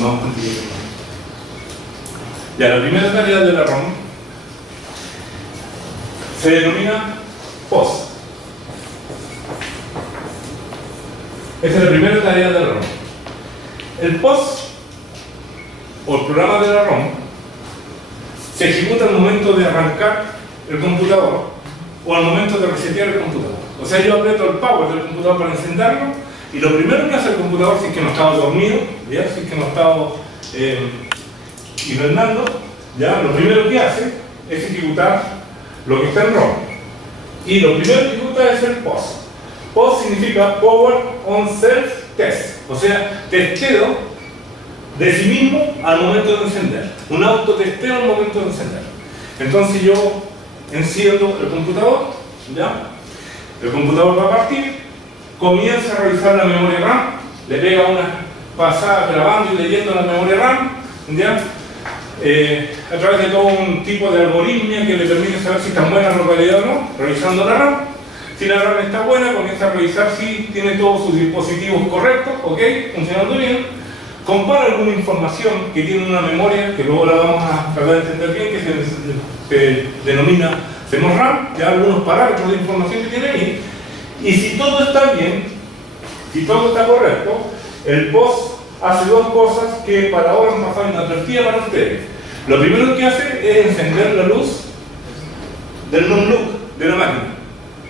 Vamos a continuar. Ya, la primera tarea de la ROM se denomina POS. Esta es la primera tarea de la ROM. El POS, o el programa de la ROM, se ejecuta al momento de arrancar el computador o al momento de resetear el computador. O sea, yo aprieto el power del computador para encenderlo y lo primero que hace el computador, si es que no estaba dormido, ¿ya? Si es que no estaba hibernando, ¿ya? Lo primero que hace es ejecutar lo que está en ROM. Y lo primero que ejecuta es el POS. POS significa Power on Self Test, o sea, testeo de sí mismo al momento de encender. Un autotesteo al momento de encender. Entonces yo enciendo el computador, ¿ya? El computador va a partir, comienza a revisar la memoria RAM, le pega una pasada grabando y leyendo la memoria RAM, ¿ya? A través de todo un tipo de algoritmia que le permite saber si está buena la localidad o no, revisando la RAM. Si la RAM está buena, comienza a revisar si tiene todos sus dispositivos correctos, ok, funcionando bien. Compara alguna información que tiene una memoria, que luego la vamos a tratar de entender bien, que se denomina CMOS-RAM, ya algunos parámetros de información que tiene ahí. Y si todo está bien, si todo está correcto, el POS hace dos cosas que para ahora han pasado inadvertidas para ustedes. Lo primero que hace es encender la luz del non-look de la máquina.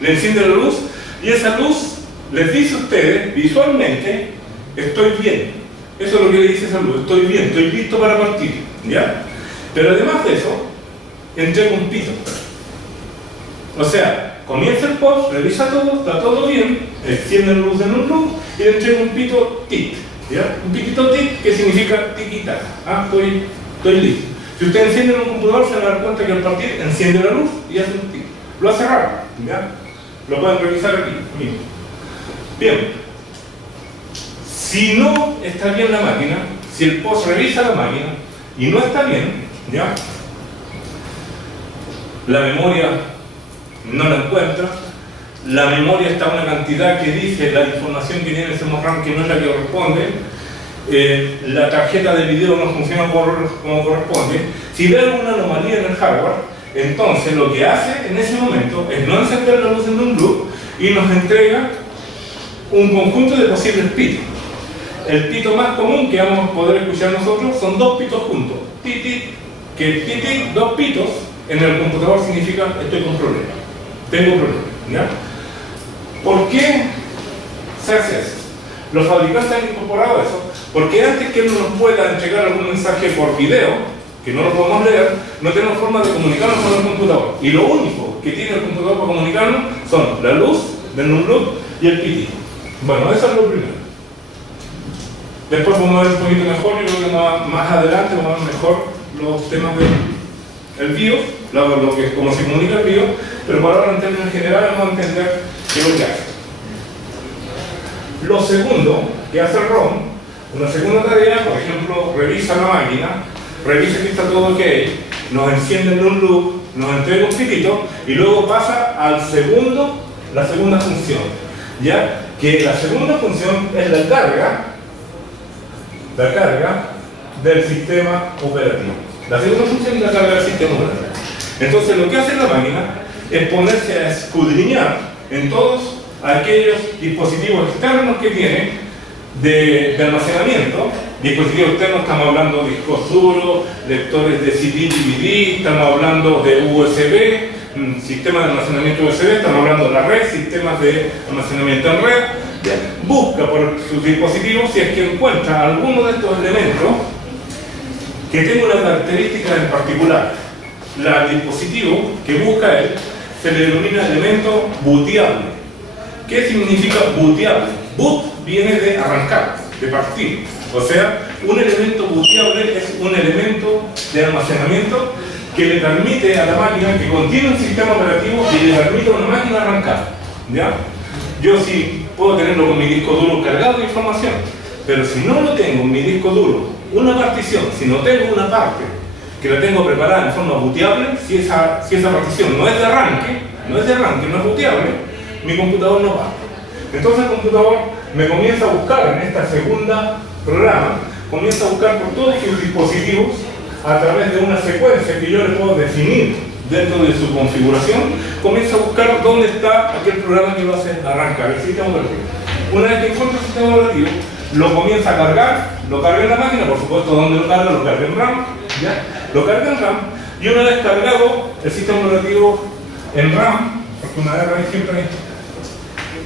Le enciende la luz y esa luz les dice a ustedes visualmente: estoy bien. Eso es lo que le dice esa luz: estoy bien, estoy listo para partir, ¿ya? Pero además de eso, entrega un pito. O sea, comienza el POS, revisa todo, está todo bien, enciende la luz del non-look y le entrega un pito tit, ¿ya? Un pitito tit que significa tiquita. Ah, estoy listo. Si usted enciende en un computador, se va a dar cuenta que al partir enciende la luz y hace un tit. Lo hace raro, ¿ya? Lo pueden revisar aquí mismo. Bien. Si no está bien la máquina, si el POS revisa la máquina y no está bien, ¿ya? La memoria no la encuentra, la memoria está en una cantidad que dice la información que tiene ese CMOS-RAM que no es la que corresponde, la tarjeta de video no funciona como corresponde. Si ve alguna anomalía en el hardware, entonces lo que hace en ese momento es no encender la luz en un loop y nos entrega un conjunto de posibles pitos. El pito más común que vamos a poder escuchar nosotros son dos pitos juntos. Titi, que titi, dos pitos en el computador significa estoy con problemas, tengo problemas, ¿ya? ¿Por qué se hace eso? Los fabricantes han incorporado eso porque antes que él nos pueda entregar algún mensaje por video, que no lo podemos leer, no tenemos forma de comunicarnos con el computador. Y lo único que tiene el computador para comunicarnos son la luz del non-look y el pitito. Bueno, eso es lo primero. Después vamos a ver un poquito mejor, yo creo que más adelante vamos a ver mejor los temas del BIOS, lo que, cómo se comunica el BIOS, pero por ahora en términos generales vamos a entender qué es lo que hace. Lo segundo que hace el ROM, una segunda tarea, por ejemplo, revisa la máquina, revisa que está todo ok, nos enciende en un loop, nos entrega un pitito y luego pasa al la segunda función, ¿ya? Que la segunda función es la carga del sistema operativo. La segunda función es la carga del sistema operativo. Entonces lo que hace la máquina es ponerse a escudriñar en todos aquellos dispositivos externos que tiene de almacenamiento. Dispositivos externos, estamos hablando de discos duros, lectores de CD, DVD, estamos hablando de USB, sistemas de almacenamiento USB, estamos hablando de la red, sistemas de almacenamiento en red. Busca por sus dispositivos si es que encuentra alguno de estos elementos que tenga una característica en particular. El dispositivo que busca él se le denomina elemento booteable. ¿Qué significa booteable? Boot viene de arrancar, de partir. O sea, un elemento booteable es un elemento de almacenamiento que le permite a la máquina, que contiene un sistema operativo y le permite a una máquina arrancar, ¿ya? Yo sí puedo tenerlo con mi disco duro cargado de información, pero si no lo tengo en mi disco duro, una partición, si no tengo una parte que la tengo preparada en forma booteable, si esa partición no es de arranque, no es booteable, mi computador no va. Entonces el computador me comienza a buscar en esta segunda programa comienza a buscar por todos sus dispositivos a través de una secuencia que yo le puedo definir dentro de su configuración, comienza a buscar dónde está aquel programa que lo hace arrancar, el sistema operativo. Una vez que encuentra el sistema operativo, lo comienza a cargar, lo carga en la máquina, por supuesto, ¿dónde lo carga? Lo carga en RAM, ¿ya? Lo carga en RAM, y una vez cargado el sistema operativo en RAM, porque una vez siempre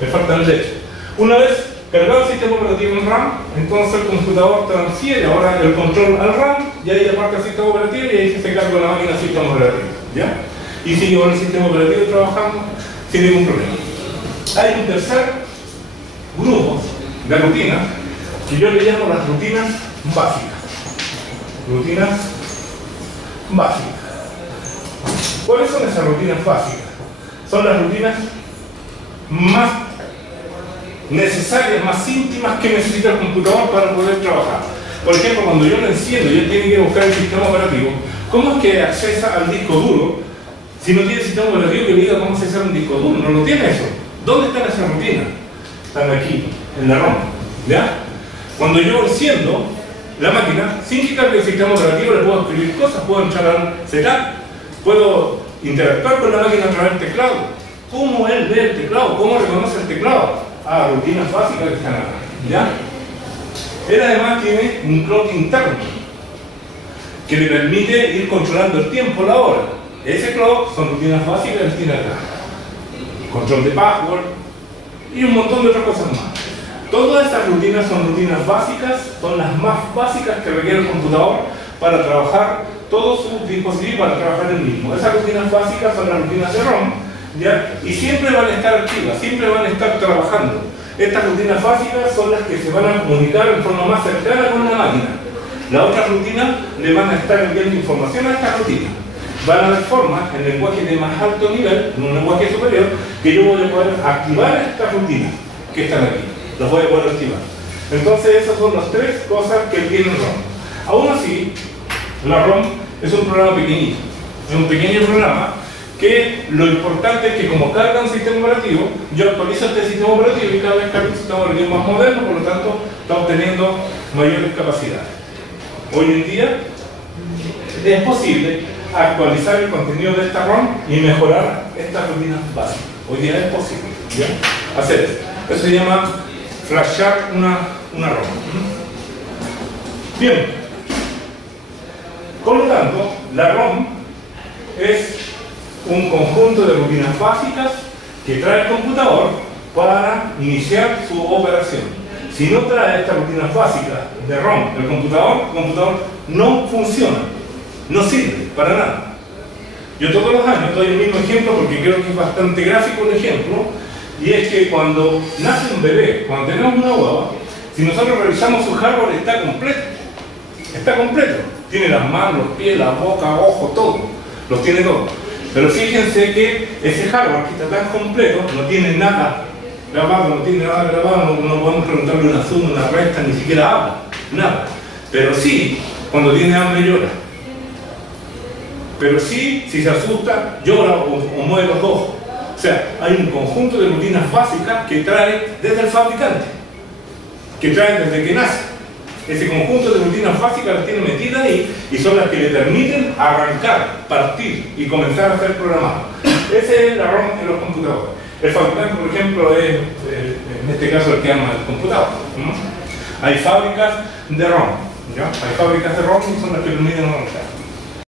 me falta el leche. Una vez cargado el sistema operativo en RAM, entonces el computador transfiere ahora el control al RAM, y ahí aparta el sistema operativo y ahí se carga la máquina el sistema operativo, ¿ya? Y sigue con el sistema operativo trabajando sin ningún problema. Hay un tercer grupo de rutinas que yo le llamo las rutinas básicas. Rutinas básicas. ¿Cuáles son esas rutinas básicas? Son las rutinas más necesarias, más íntimas que necesita el computador para poder trabajar. Por ejemplo, cuando yo lo enciendo y él tiene que buscar el sistema operativo, ¿cómo es que accesa al disco duro si no tiene sistema operativo que le diga cómo accesar un disco duro? No lo tiene eso. ¿Dónde están esas rutinas? Están aquí, en la ROM, ¿ya? Cuando yo enciendo la máquina, sin quitarle el sistema operativo, le puedo escribir cosas, puedo entrar al setup, puedo interactuar con la máquina a través del teclado. ¿Cómo él ve el teclado? ¿Cómo reconoce el teclado? Ah, rutinas básicas que están acá, ¿ya? Él además tiene un clock interno que le permite ir controlando el tiempo, la hora. Ese clock son rutinas básicas que tiene acá. Control de password y un montón de otras cosas más. Todas estas rutinas son rutinas básicas, son las más básicas que requiere el computador para trabajar todos sus dispositivos, para trabajar el mismo. Esas rutinas básicas son las rutinas de ROM, ¿ya? Y siempre van a estar activas, siempre van a estar trabajando. Estas rutinas básicas son las que se van a comunicar en forma más cercana con la máquina. Las otras rutinas le van a estar enviando información a estas rutinas. Van a haber formas en lenguaje de más alto nivel, en un lenguaje superior, que yo voy a poder activar estas rutinas que están aquí. Las voy a poder activar. Entonces esas son las tres cosas que tiene ROM. Aún así, la ROM es un programa pequeñito. Es un pequeño programa que lo importante es que como carga un sistema operativo, yo actualizo este sistema operativo y cada vez carga un sistema operativo más moderno, por lo tanto está obteniendo mayores capacidades. Hoy en día es posible actualizar el contenido de esta ROM y mejorar estas rutinas básicas. Hoy día es posible, ¿ya? Hacer eso. Eso se llama flashear una ROM. Bien. Por lo tanto, la ROM es un conjunto de rutinas básicas que trae el computador para iniciar su operación. Si no trae estas rutinas básicas de ROM, el computador no funciona, no sirve para nada. Yo todos los años doy el mismo ejemplo porque creo que es bastante gráfico el ejemplo, y es que cuando nace un bebé, cuando tenemos una guagua, si nosotros revisamos su hardware está completo. Está completo. Tiene las manos, los pies, la boca, ojos, todo. Los tiene todos. Pero fíjense que ese hardware que está tan completo no tiene nada grabado, no tiene nada grabado, no podemos preguntarle una suma, una resta, ni siquiera habla, nada. Pero sí, cuando tiene hambre llora. Pero sí, si se asusta, llora o mueve los ojos. O sea, hay un conjunto de rutinas básicas que trae desde el fabricante, que trae desde que nace. Ese conjunto de rutinas básicas las tiene metidas ahí y son las que le permiten arrancar, partir y comenzar a ser programado. Ese es la ROM en los computadores. El fabricante, por ejemplo, es en este caso el que arma el computador. Hay fábricas de ROM, ¿ya? Hay fábricas de ROM y son las que permiten arrancar.